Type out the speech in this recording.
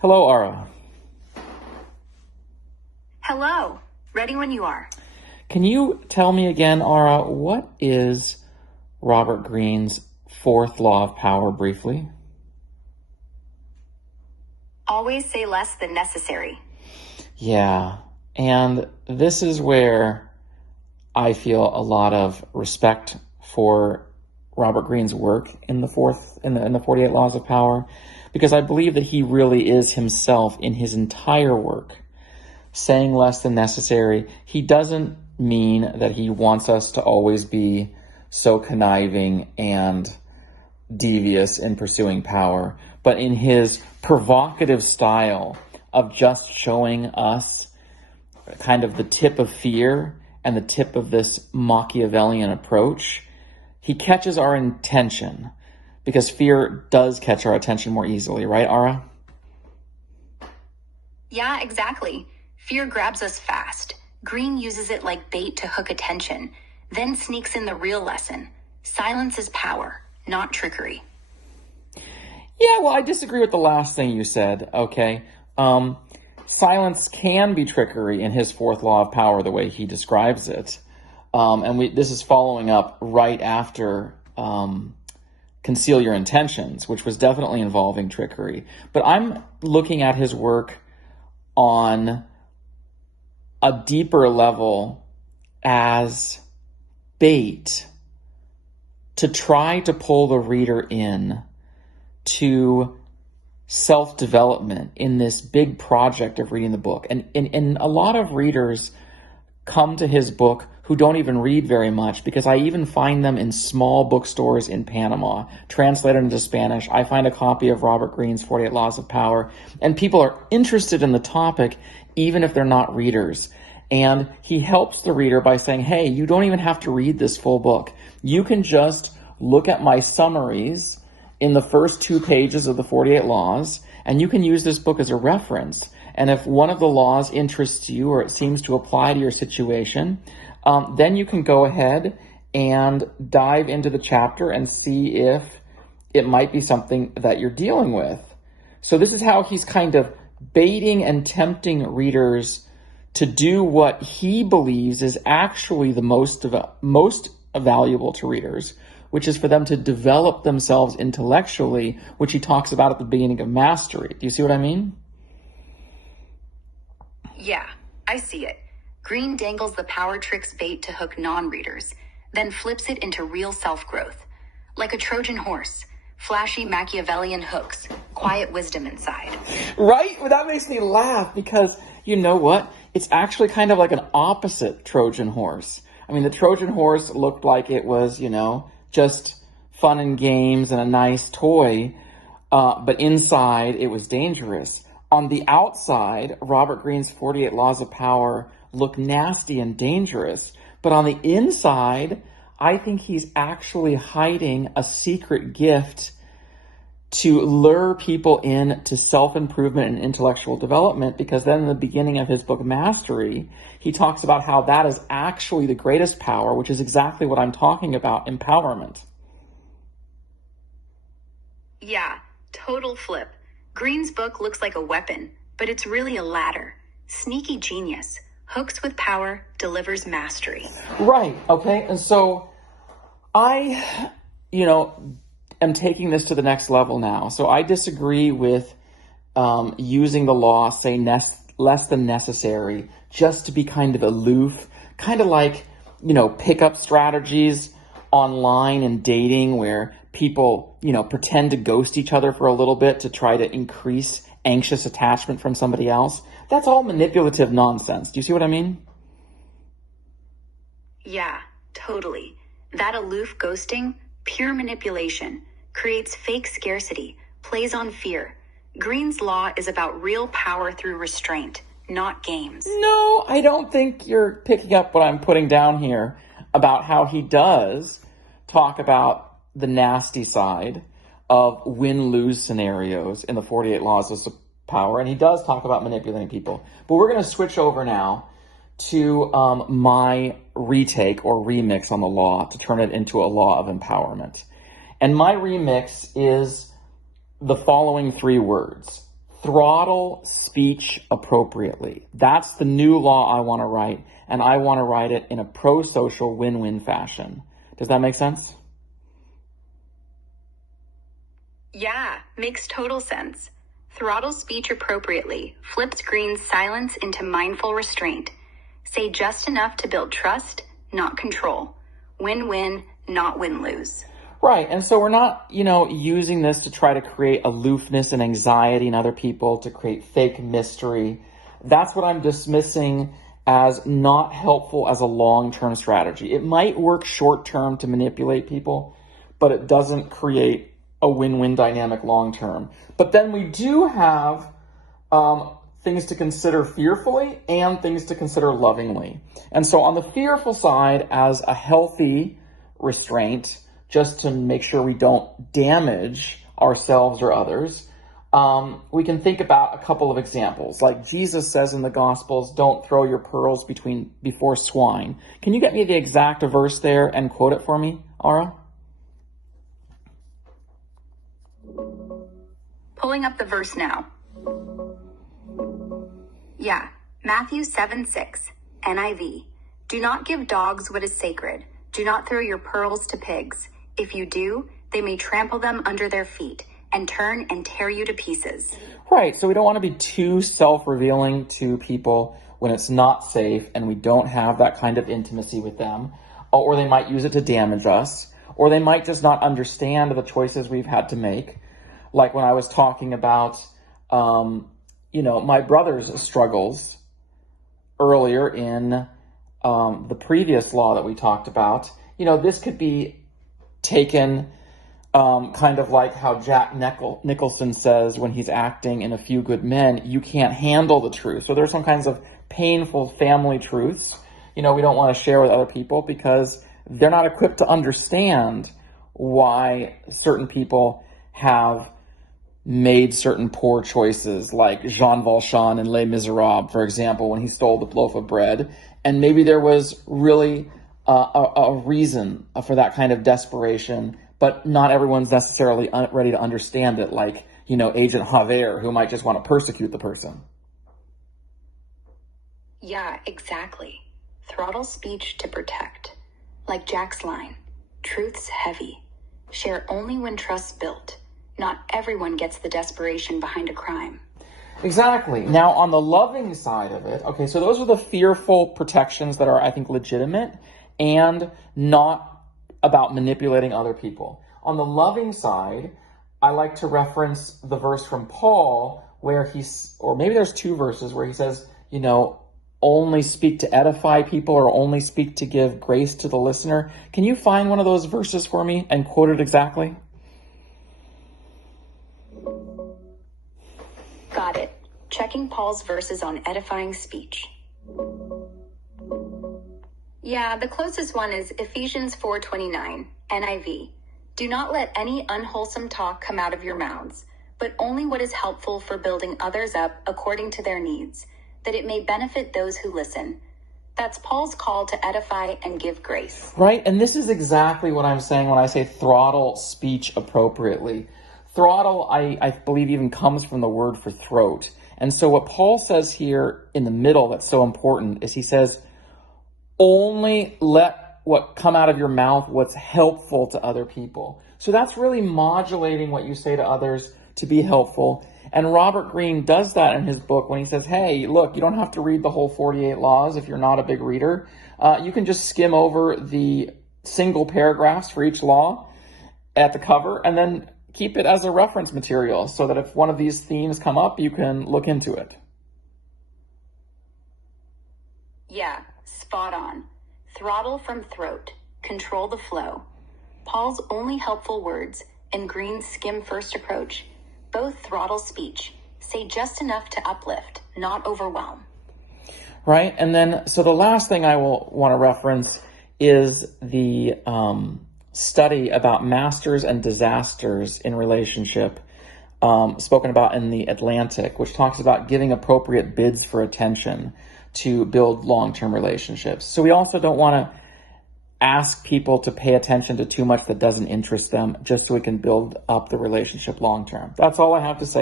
Hello, Ara. Hello. Ready when you are. Can you tell me again, Ara, what is Robert Greene's fourth law of power briefly? Always say less than necessary. Yeah, and this is where I feel a lot of respect for Robert Greene's work in the 48 Laws of Power, because I believe that he really is himself in his entire work. Saying less than necessary, he doesn't mean that he wants us to always be so conniving and devious in pursuing power, but in his provocative style of just showing us kind of the tip of fear and the tip of this Machiavellian approach, he catches our attention, because fear does catch our attention more easily, right, Ara? Yeah, exactly. Fear grabs us fast. Greene uses it like bait to hook attention, then sneaks in the real lesson. Silence is power, not trickery. Yeah, well, I disagree with the last thing you said, okay? Silence can be trickery in his fourth law of power, the way he describes it. This is following up right after Conceal Your Intentions, which was definitely involving trickery. But I'm looking at his work on a deeper level as bait to try to pull the reader in to self-development in this big project of reading the book. And a lot of readers come to his book who don't even read very much, because I even find them in small bookstores in Panama, translated into Spanish. I find a copy of Robert Greene's 48 Laws of Power, and people are interested in the topic, even if they're not readers. And he helps the reader by saying, hey, you don't even have to read this full book. You can just look at my summaries in the first 2 pages of the 48 Laws, and you can use this book as a reference. And if one of the laws interests you, or it seems to apply to your situation, then you can go ahead and dive into the chapter and see if it might be something that you're dealing with. So this is how he's kind of baiting and tempting readers to do what he believes is actually the most valuable to readers, which is for them to develop themselves intellectually, which he talks about at the beginning of Mastery. Do you see what I mean? Yeah, I see it. Greene dangles the power tricks bait to hook non-readers, then flips it into real self-growth. Like a Trojan horse, flashy Machiavellian hooks, quiet wisdom inside. Right? Well, that makes me laugh, because you know what? It's actually kind of like an opposite Trojan horse. I mean, the Trojan horse looked like it was, just fun and games and a nice toy, but inside it was dangerous. On the outside, Robert Greene's 48 Laws of Power look nasty and dangerous, but on the inside, I think he's actually hiding a secret gift to lure people in to self-improvement and intellectual development, because then in the beginning of his book Mastery, he talks about how that is actually the greatest power, which is exactly what I'm talking about, empowerment. Yeah, total flip. Greene's book looks like a weapon, but it's really a ladder. Sneaky genius. Hooks with power, delivers mastery. Right, okay, and so I, am taking this to the next level now. So I disagree with using the law, say less than necessary, just to be kind of aloof, kind of like, pickup strategies online and dating, where people, pretend to ghost each other for a little bit to try to increase anxious attachment from somebody else. That's all manipulative nonsense. Do you see what I mean? Yeah, totally. That aloof ghosting, pure manipulation, creates fake scarcity, plays on fear. Greene's law is about real power through restraint, not games. No, I don't think you're picking up what I'm putting down here about how he does talk about the nasty side of win-lose scenarios in the 48 Laws of Power, and he does talk about manipulating people. But we're going to switch over now to my retake or remix on the law to turn it into a law of empowerment. And my remix is the following 3 words: Throttle speech appropriately. That's the new law I want to write, and I want to write it in a pro-social win-win fashion. Does that make sense? Yeah, makes total sense. Throttle speech appropriately flips Green's silence into mindful restraint. Say just enough to build trust, not control. Win-win, not win-lose. Right, and so we're not, using this to try to create aloofness and anxiety in other people, to create fake mystery. That's what I'm dismissing as not helpful as a long-term strategy. It might work short-term to manipulate people, but it doesn't create a win-win dynamic long-term. But then we do have things to consider fearfully and things to consider lovingly. And so on the fearful side, as a healthy restraint, just to make sure we don't damage ourselves or others, we can think about a couple of examples. Like Jesus says in the Gospels, don't throw your pearls before swine. Can you get me the exact verse there and quote it for me, Ara? Pulling up the verse now. Yeah, Matthew 7:6, NIV. Do not give dogs what is sacred. Do not throw your pearls to pigs. If you do, they may trample them under their feet and turn and tear you to pieces. Right, so we don't want to be too self-revealing to people when it's not safe and we don't have that kind of intimacy with them, or they might use it to damage us, or they might just not understand the choices we've had to make. Like when I was talking about, my brother's struggles earlier in the previous law that we talked about. This could be taken kind of like how Jack Nicholson says when he's acting in A Few Good Men, you can't handle the truth. So there's some kinds of painful family truths, we don't want to share with other people because they're not equipped to understand why certain people have made certain poor choices, like Jean Valjean in Les Miserables, for example, when he stole the loaf of bread. And maybe there was really a reason for that kind of desperation, but not everyone's necessarily ready to understand it, like, Agent Javert, who might just want to persecute the person. Yeah, exactly. Throttle speech to protect. Like Jack's line, truth's heavy. Share only when trust's built. Not everyone gets the desperation behind a crime. Exactly. Now, on the loving side of it, okay, so those are the fearful protections that are, I think, legitimate and not about manipulating other people. On the loving side, I like to reference the verse from Paul where or maybe there's two verses where he says, only speak to edify people or only speak to give grace to the listener. Can you find one of those verses for me and quote it exactly? Got it. Checking Paul's verses on edifying speech. Yeah, the closest one is Ephesians 4:29, NIV. Do not let any unwholesome talk come out of your mouths, but only what is helpful for building others up according to their needs, that it may benefit those who listen. That's Paul's call to edify and give grace. Right, and this is exactly what I'm saying when I say throttle speech appropriately. Throttle, I believe, even comes from the word for throat. And so what Paul says here in the middle that's so important is he says, only let what come out of your mouth what's helpful to other people. So that's really modulating what you say to others to be helpful. And Robert Greene does that in his book when he says, hey, look, you don't have to read the whole 48 laws if you're not a big reader. You can just skim over the single paragraphs for each law at the cover and then keep it as a reference material so that if one of these themes come up, you can look into it. Yeah, spot on. Throttle from throat. Control the flow. Paul's only helpful words and Greene's skim first approach. Both throttle speech. Say just enough to uplift, not overwhelm. Right, and then, so the last thing I will want to reference is the study about masters and disasters in relationship, spoken about in the Atlantic, which talks about giving appropriate bids for attention to build long-term relationships. So we also don't want to ask people to pay attention to too much that doesn't interest them just so we can build up the relationship long-term. That's all I have to say.